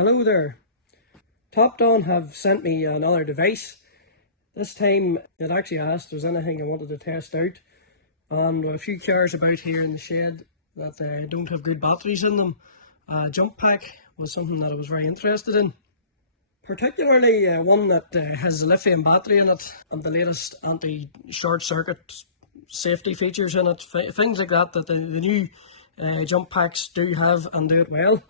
Hello there. Topdon have sent me another device. This time it actually asked if there's anything I wanted to test out, and a few cars about here in the shed that don't have good batteries in them. Jump pack was something that I was very interested in, particularly one that has a lithium battery in it and the latest anti-short circuit safety features in it, things like that the new jump packs do have and do it well.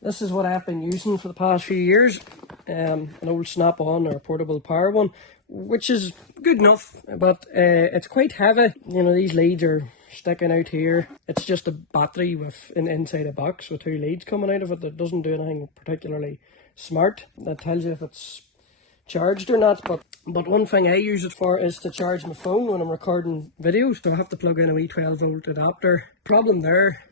This is what I've been using for the past few years, an old snap-on or portable power one, which is good enough, but it's quite heavy. You know, these leads are sticking out here. It's just a battery with inside a box with two leads coming out of it that doesn't do anything particularly smart. That tells you if it's charged or not, but one thing I use it for is to charge my phone when I'm recording videos. So I have to plug in a wee 12-volt adapter. Problem there,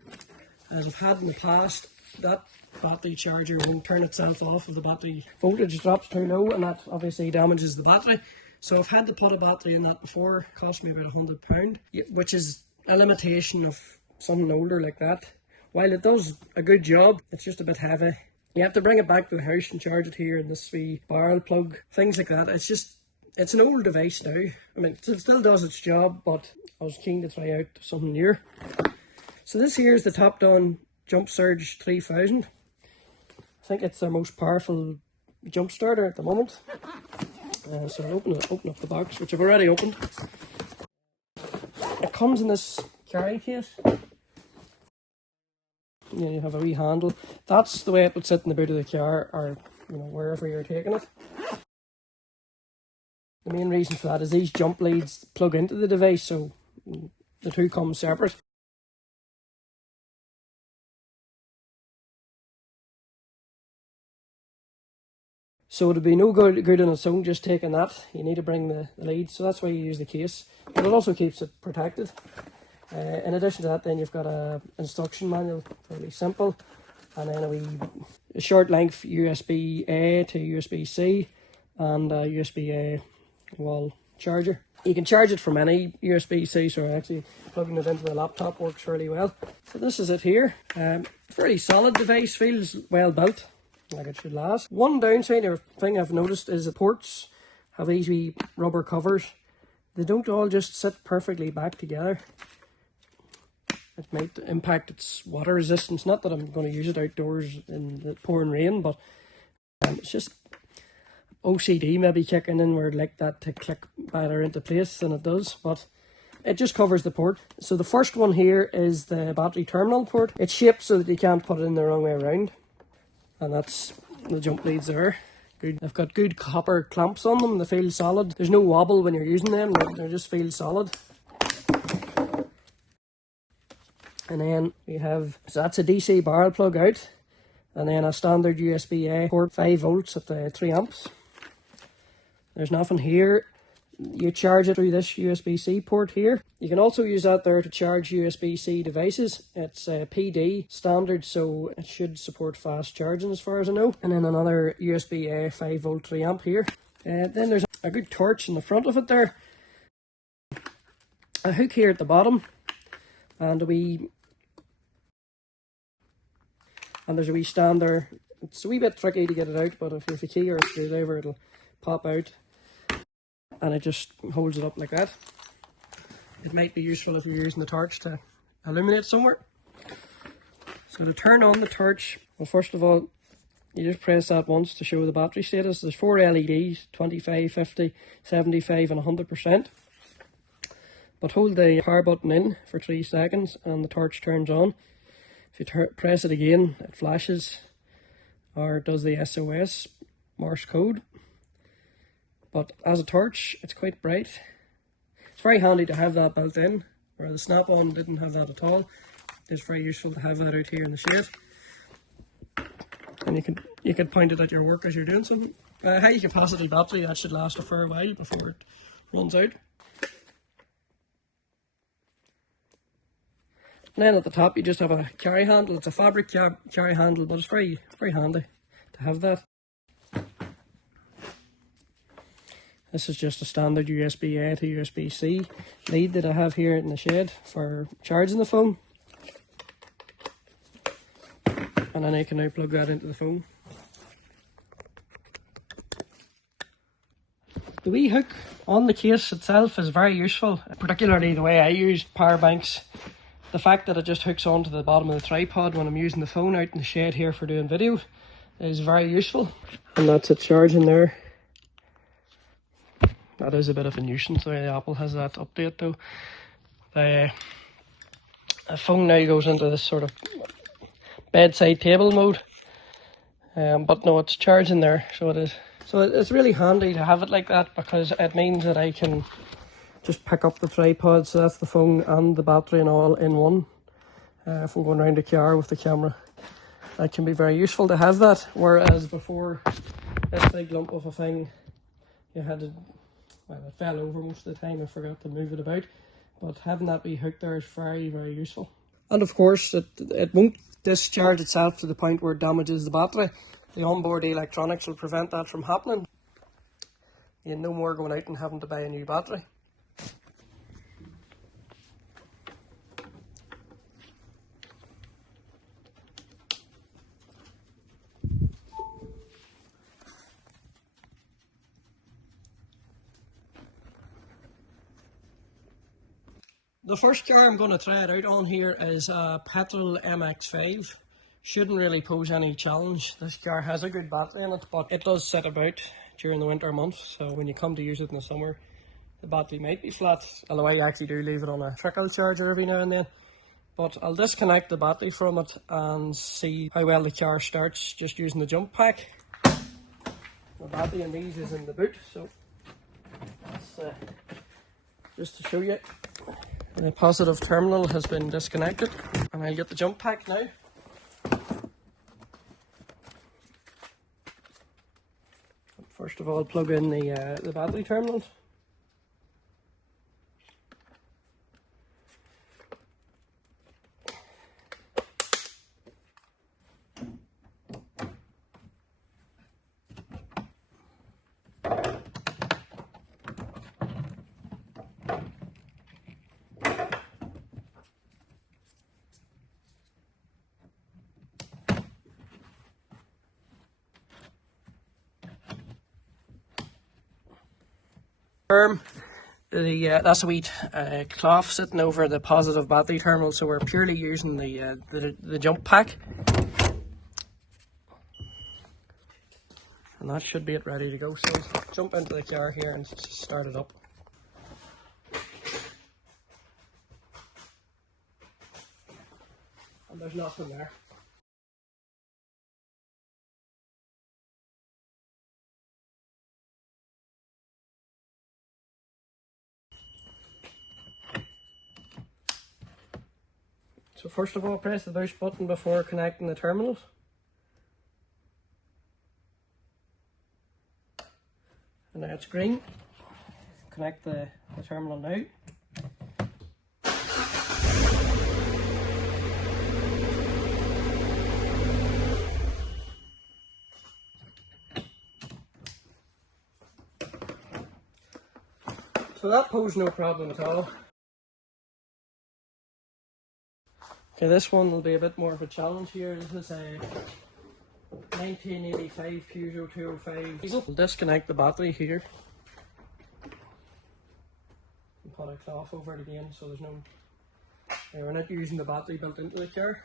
as I've had in the past, that battery charger won't turn itself off if the battery voltage drops too low, and that obviously damages the battery. So I've had to put a battery in that before. It cost me about £100, which is a limitation of something older like that. While it does a good job, it's just a bit heavy. You have to bring it back to the house and charge it here in this wee barrel plug, things like that. It's an old device now. I mean, it still does its job, but I was keen to try out something new. So this here is the Topdon JS3000. I think it's their most powerful jump starter at the moment. So I'll open up the box, which I've already opened. It comes in this carry case. You have a wee handle. That's the way it would sit in the boot of the car, or wherever you're taking it. The main reason for that is these jump leads plug into the device, so the two come separate. So it would be no good on its own just taking that. You need to bring the lead, so that's why you use the case. But it also keeps it protected. In addition to that, then you've got a instruction manual, fairly simple, and then a short length USB-A to USB-C, and a USB-A wall charger. You can charge it from any USB-C, so actually plugging it into the laptop works fairly well. So this is it here. Fairly solid device, feels well built, like it should last. One downside or thing I've noticed is the ports have these wee rubber covers. They don't all just sit perfectly back together. It might impact its water resistance. Not that I'm going to use it outdoors in the pouring rain, but it's just OCD maybe kicking in where I'd like that to click better into place than it does, but it just covers the port. So the first one here is the battery terminal port. It's shaped so that you can't put it in the wrong way around, and that's the jump leads there. Good. They've got good copper clamps on them. They feel solid. There's no wobble when you're using them. They just feel solid. And then we have, so that's a DC barrel plug out, and then a standard USB-A port, 5 volts at 3 amps. There's nothing here. You charge it through this USB-C port here. You can also use that there to charge USB-C devices. It's PD standard, so it should support fast charging as far as I know. And then another USB-A 5 volt 3 amp here. Then there's a good torch in the front of it there. A hook here at the bottom, and there's a wee stand there. It's a wee bit tricky to get it out, but if you have a key or a screwdriver, it'll pop out, and it just holds it up like that. It might be useful if you're using the torch to illuminate somewhere. So to turn on the torch, well, first of all, you just press that once to show the battery status. There's 4 LEDs, 25, 50, 75 and 100%. But hold the power button in for 3 seconds and the torch turns on. If you press it again, it flashes or does the SOS Morse code. But as a torch, it's quite bright. It's very handy to have that built in, where the snap-on didn't have that at all. It's very useful to have that out here in the shed. And you can point it at your work as you're doing something. A high capacity battery, that should last a fair while before it runs out. And then at the top you just have a carry handle. It's a fabric carry handle, but it's very handy to have that. This is just a standard USB-A to USB-C lead that I have here in the shed for charging the phone. And then I can now plug that into the phone. The wee hook on the case itself is very useful, particularly the way I use power banks. The fact that it just hooks onto the bottom of the tripod when I'm using the phone out in the shade here for doing video is very useful. And that's it charging there. That is a bit of a nuisance the way the Apple has that update though. The phone now goes into this sort of bedside table mode. But no, it's charging there, so it is. So it's really handy to have it like that, because it means that I can just pick up the tripod, so that's the phone and the battery and all in one. If I'm going around the car with the camera, that can be very useful to have that. Whereas before, this big lump of a thing, you had to, well, it fell over most of the time. I forgot to move it about, but having that wee hook there is very, very useful. And of course, it won't discharge itself to the point where it damages the battery. The onboard electronics will prevent that from happening. You're no more going out and having to buy a new battery. The first car I'm going to try it out on here is a petrol MX-5. Shouldn't really pose any challenge. This car has a good battery in it, but it does sit about during the winter months, so when you come to use it in the summer, the battery might be flat, although I actually do leave it on a trickle charger every now and then. But I'll disconnect the battery from it and see how well the car starts just using the jump pack. The battery in these is in the boot, so that's just to show you. The positive terminal has been disconnected, and I'll get the jump pack now. First of all, plug in the battery terminals. That's a wee cloth sitting over the positive battery terminal, so we're purely using the jump pack, and that should be it ready to go. So jump into the car here and start it up. And there's nothing there. So first of all, press the push button before connecting the terminals. And now it's green. Connect the terminal now. So that posed no problem at all. Okay, this one will be a bit more of a challenge here. This is a 1985 Peugeot 205 diesel. We'll disconnect the battery here and put a cloth over it again, so there's no... we're not using the battery built into the car.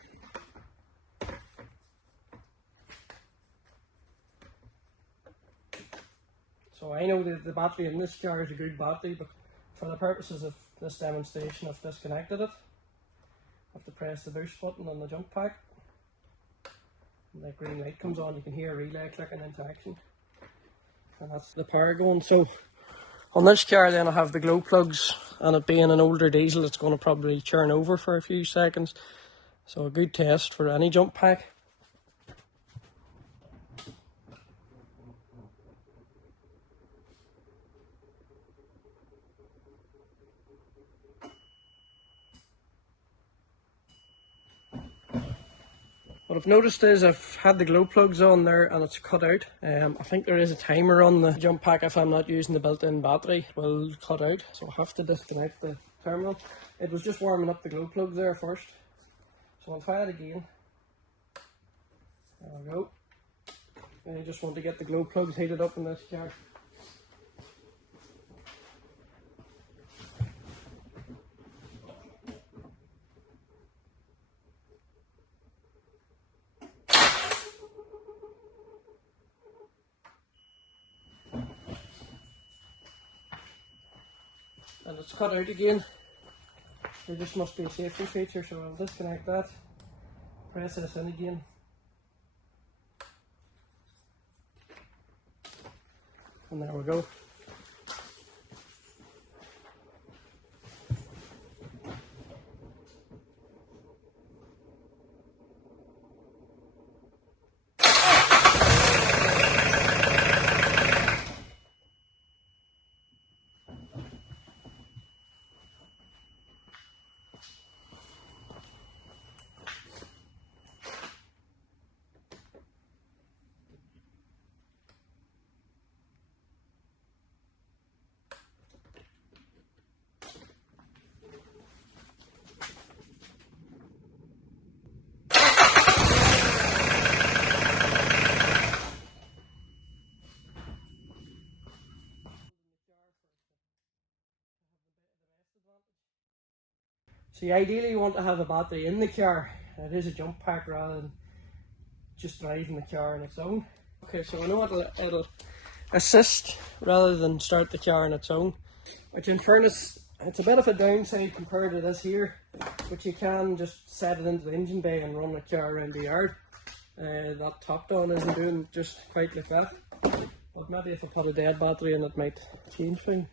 So I know that the battery in this car is a good battery, but for the purposes of this demonstration I've disconnected it. I have to press the boost button on the jump pack. And the green light comes on, you can hear a relay clicking into action. And that's the power going. So on this car then I have the glow plugs, and it being an older diesel it's going to probably churn over for a few seconds. So a good test for any jump pack. What I've noticed is I've had the glow plugs on there and it's cut out. I think there is a timer on the jump pack. If I'm not using the built-in battery, it will cut out. So I have to disconnect the terminal. It was just warming up the glow plugs there first. So I'll try it again. There we go. And I just want to get the glow plugs heated up in this car. it's cut out again. There just must be a safety feature, so I'll disconnect that, press this in again. And there we go. So ideally you want to have a battery in the car. It is a jump pack rather than just driving the car on its own. Okay, so I know it'll assist rather than start the car on its own, which in fairness, it's a bit of a downside compared to this here, but you can just set it into the engine bay and run the car around the yard. That Topdon isn't doing just quite like that, but maybe if I put a dead battery in it might change things.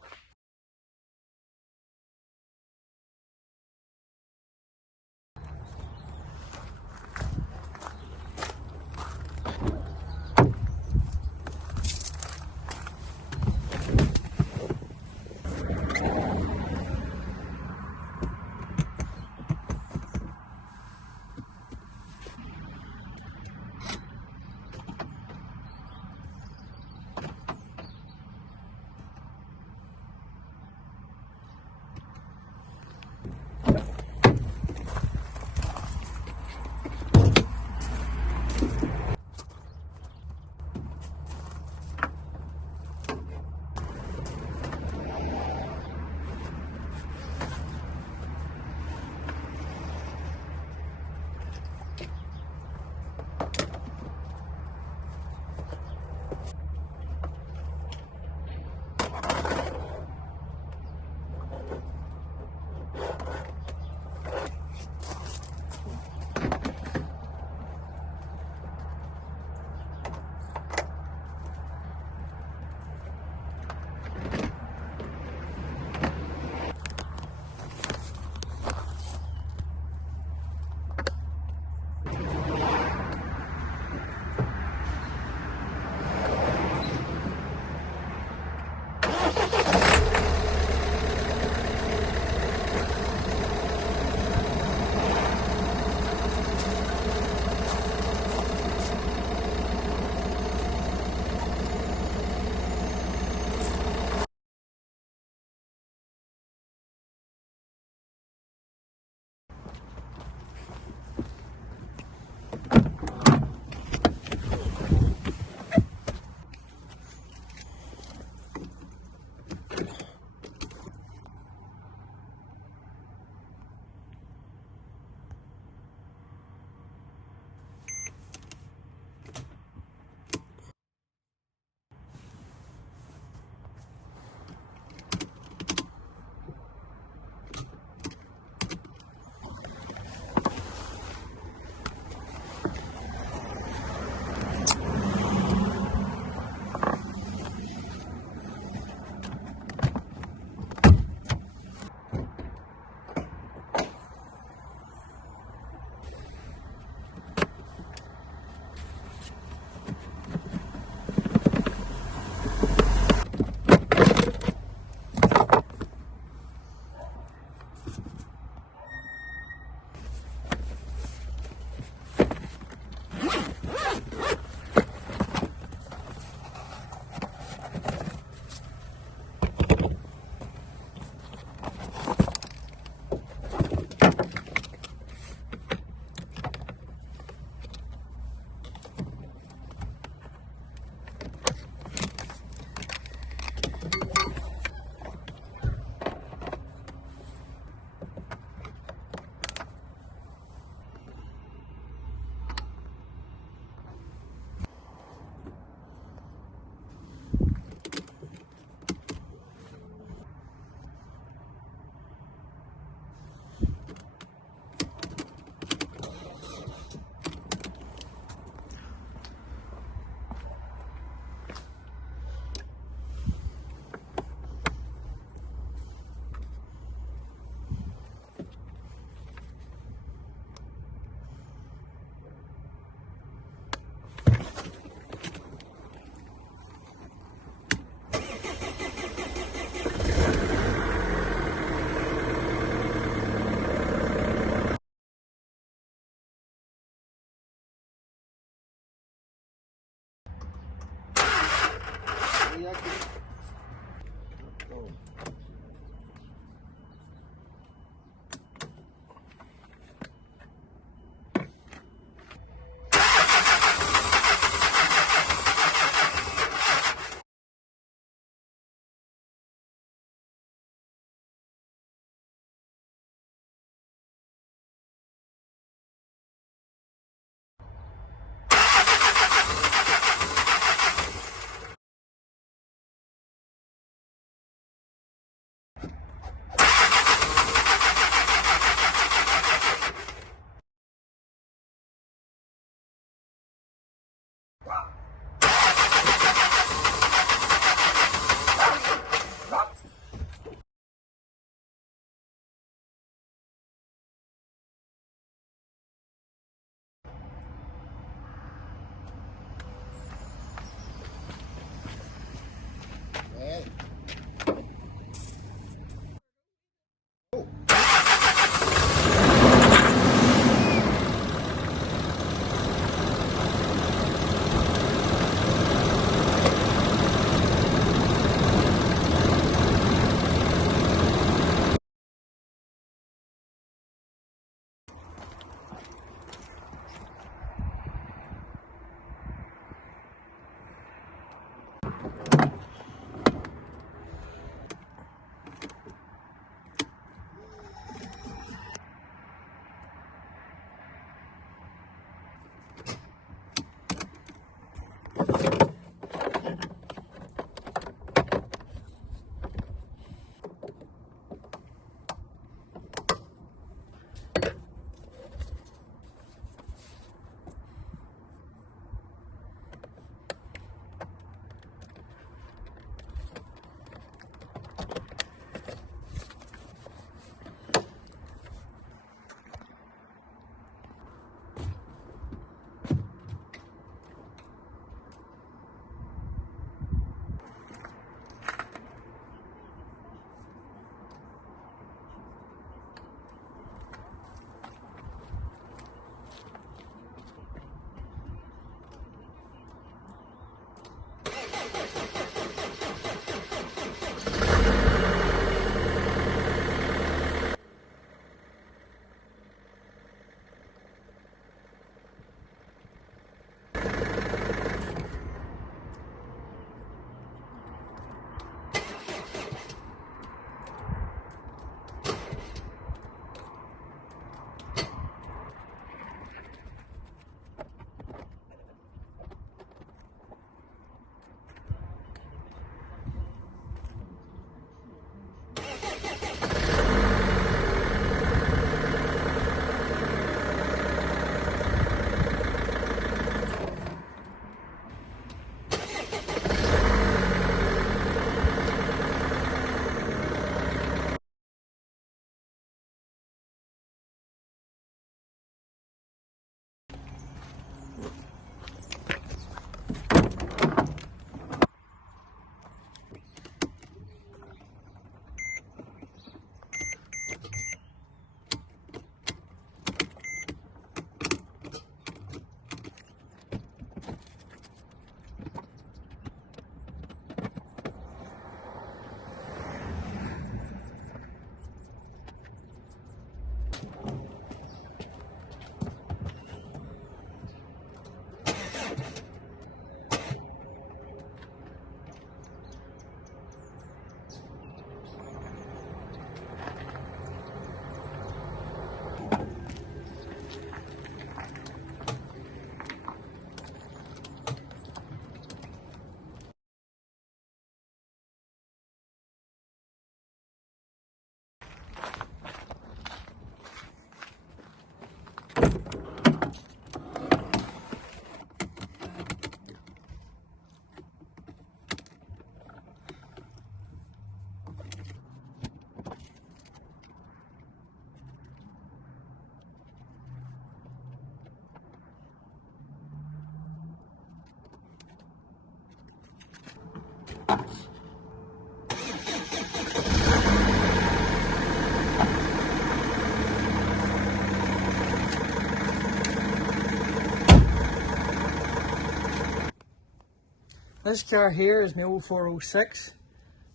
This car here is my 0406.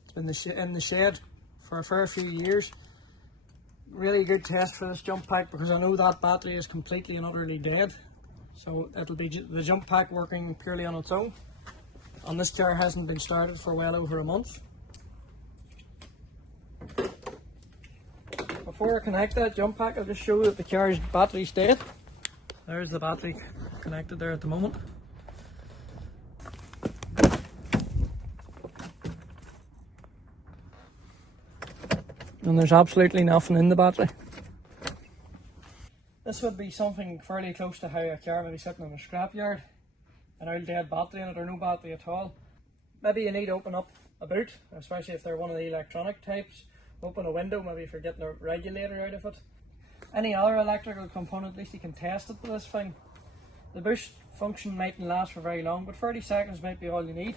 It's been in the shed for a fair few years. Really good test for this jump pack because I know that battery is completely and utterly dead. So it'll be the jump pack working purely on its own. And this car hasn't been started for well over a month. Before I connect that jump pack, I'll just show you that the car's battery's dead. There's the battery connected there at the moment. And there's absolutely nothing in the battery. This would be something fairly close to how a car may be sitting in a scrapyard. An old dead battery in it or no battery at all. Maybe you need to open up a boot, especially if they're one of the electronic types. Open a window, maybe if you're getting a regulator out of it. Any other electrical component, at least you can test it with this thing. The boost function mightn't last for very long, but 30 seconds might be all you need.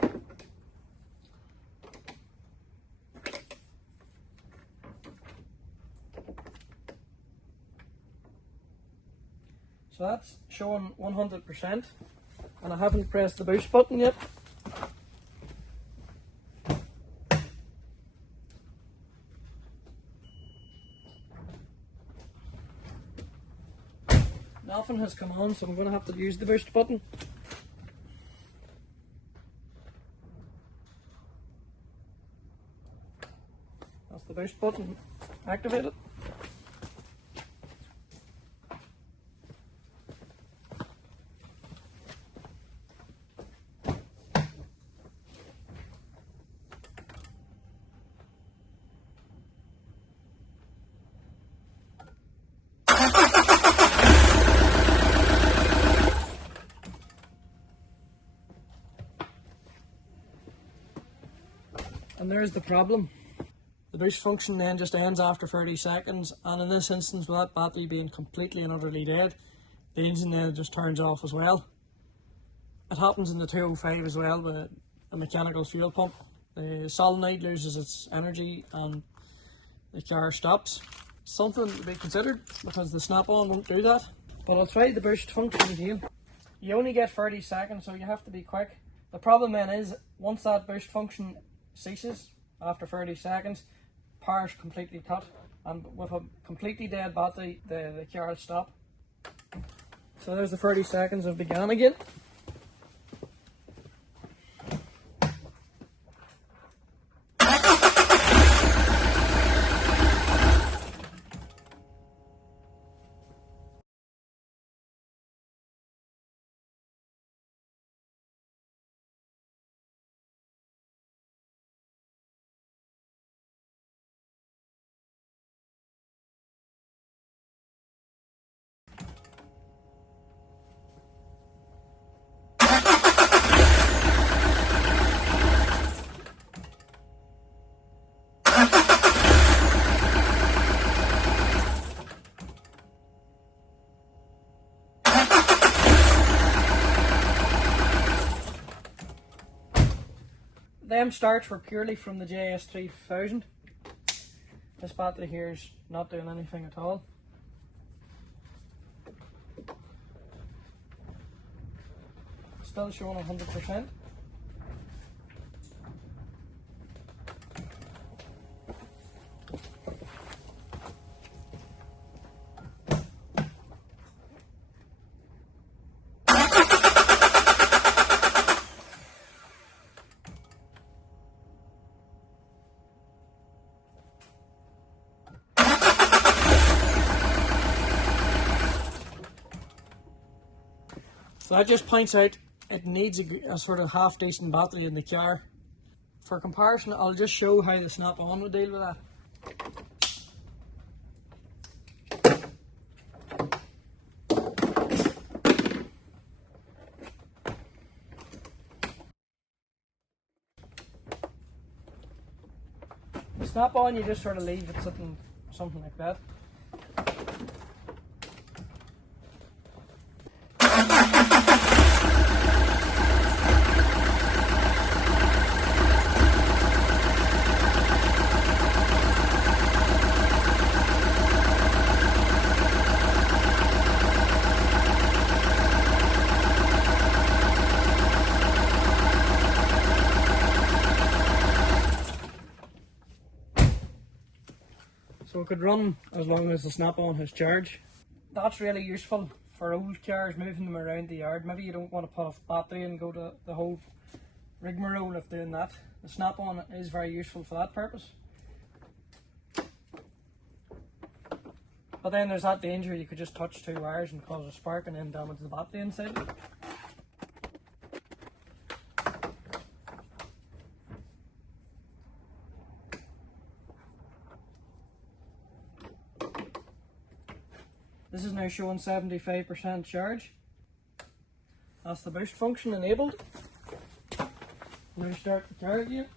So that's showing 100%, and I haven't pressed the boost button yet. Nothing has come on, so I'm going to have to use the boost button. That's the boost button activated. And there's the problem. The boost function then just ends after 30 seconds, and in this instance, with that battery being completely and utterly dead, the engine then just turns off as well. It happens in the 205 as well with a mechanical fuel pump. The solenoid loses its energy and the car stops. Something to be considered because the snap-on won't do that. But I'll try the boost function again. You only get 30 seconds, so you have to be quick. The problem then is, once that boost function ceases after 30 seconds, power's completely cut, and with a completely dead battery the car will stop. So there's the 30 seconds have begun again. Them starts were purely from the JS3000. This battery here is not doing anything at all. Still showing 100%. So that just points out it needs a sort of half decent battery in the car. For comparison, I'll just show how the snap-on would deal with that. The snap-on, you just sort of leave it sitting something like that. so it could run as long as the snap-on has charge. That's really useful for old cars, moving them around the yard. Maybe you don't want to put a battery and go to the whole rigmarole of doing that. The snap-on is very useful for that purpose. But then there's that danger you could just touch two wires and cause a spark and then damage the battery inside. This is now showing 75% charge. That's the boost function enabled. Now start the car again.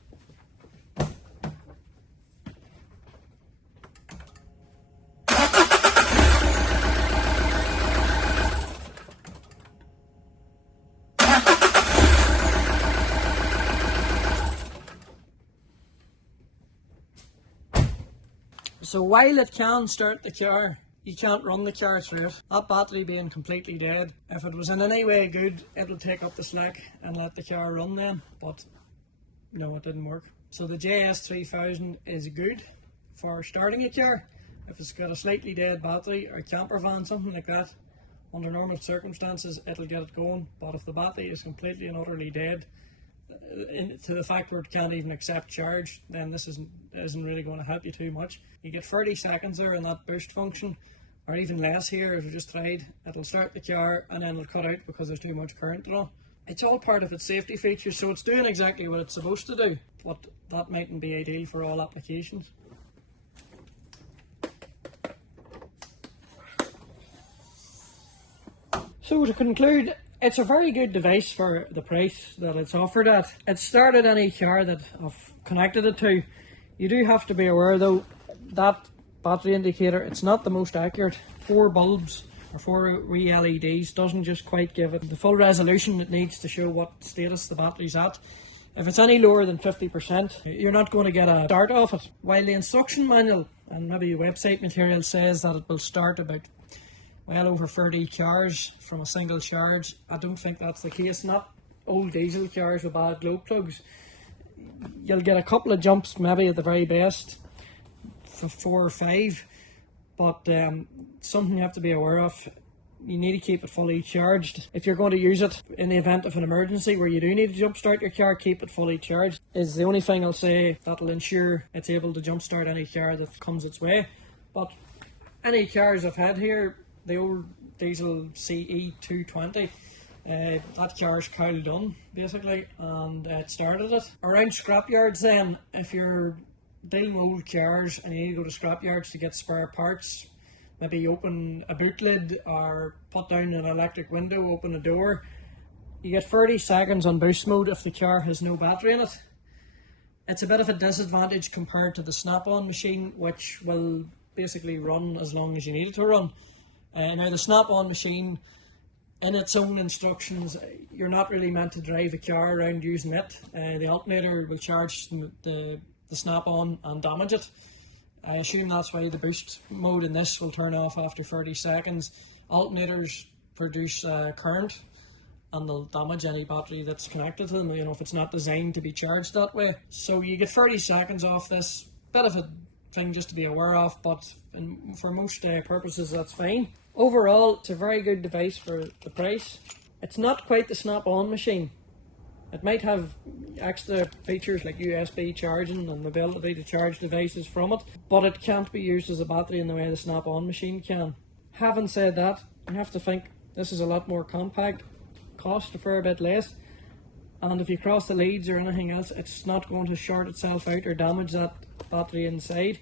So while it can start the car, you can't run the car through it. That battery being completely dead, if it was in any way good, it'll take up the slack and let the car run then, but no, it didn't work. So the JS3000 is good for starting a car. If it's got a slightly dead battery or a camper van, something like that, under normal circumstances it'll get it going, but if the battery is completely and utterly dead, to the fact where it can't even accept charge, then this isn't really going to help you too much. You get 30 seconds there in that boost function, or even less here if you just tried. It'll start the car and then it'll cut out because there's too much current to run. It's all part of its safety features, so it's doing exactly what it's supposed to do, but that mightn't be ideal for all applications. So to conclude, it's a very good device for the price that it's offered at. It started any car that I've connected it to. You do have to be aware though, that battery indicator, it's not the most accurate. 4 bulbs or 4 wee LEDs doesn't just quite give it the full resolution it needs to show what status the battery's at. If it's any lower than 50%, you're not going to get a start off it. While the instruction manual and maybe website material says that it will start about well over 30 cars from a single charge, I don't think that's the case. Not old diesel cars with bad glow plugs. You'll get a couple of jumps maybe at the very best for 4 or 5, but something you have to be aware of. You need to keep it fully charged. If you're going to use it in the event of an emergency where you do need to jump start your car, keep it fully charged is the only thing I'll say that'll ensure it's able to jump start any car that comes its way. But any cars I've had here, the old diesel CE220, that car's cowled done basically, and it started it. Around scrapyards then, if you're dealing with old cars and you need to go to scrapyards to get spare parts, maybe open a boot lid or put down an electric window, open a door, you get 30 seconds on boost mode if the car has no battery in it. It's a bit of a disadvantage compared to the snap-on machine, which will basically run as long as you need it to run. Now the snap-on machine, in its own instructions, you're not really meant to drive a car around using it. The alternator will charge the snap-on and damage it. I assume that's why the boost mode in this will turn off after 30 seconds. Alternators produce current and they'll damage any battery that's connected to them, you know, if it's not designed to be charged that way. So you get 30 seconds off this. Bit of a thing just to be aware of, but for most purposes that's fine. Overall, it's a very good device for the price. It's not quite the snap-on machine. It might have extra features like USB charging and the ability to charge devices from it, but it can't be used as a battery in the way the snap-on machine can. Having said that, you have to think this is a lot more compact, cost a fair bit less, and if you cross the leads or anything else, it's not going to short itself out or damage that battery inside,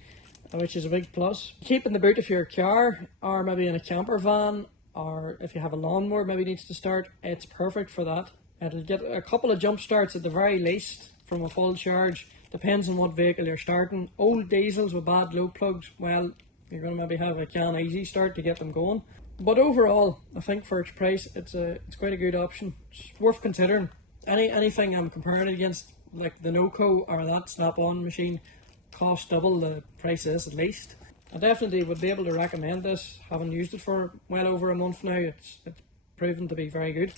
which is a big plus. Keep in the boot of your car, or maybe in a camper van, or if you have a lawnmower maybe needs to start, it's perfect for that. It'll get a couple of jump starts at the very least from a full charge. Depends on what vehicle you're starting. Old diesels with bad glow plugs, well, you're going to maybe have a can easy start to get them going. But overall, I think for its price, it's quite a good option. It's worth considering. Anything I'm comparing it against, like the NOCO or that snap-on machine, cost double the price is at least. I definitely would be able to recommend this, having used it for well over a month now. It's proven to be very good.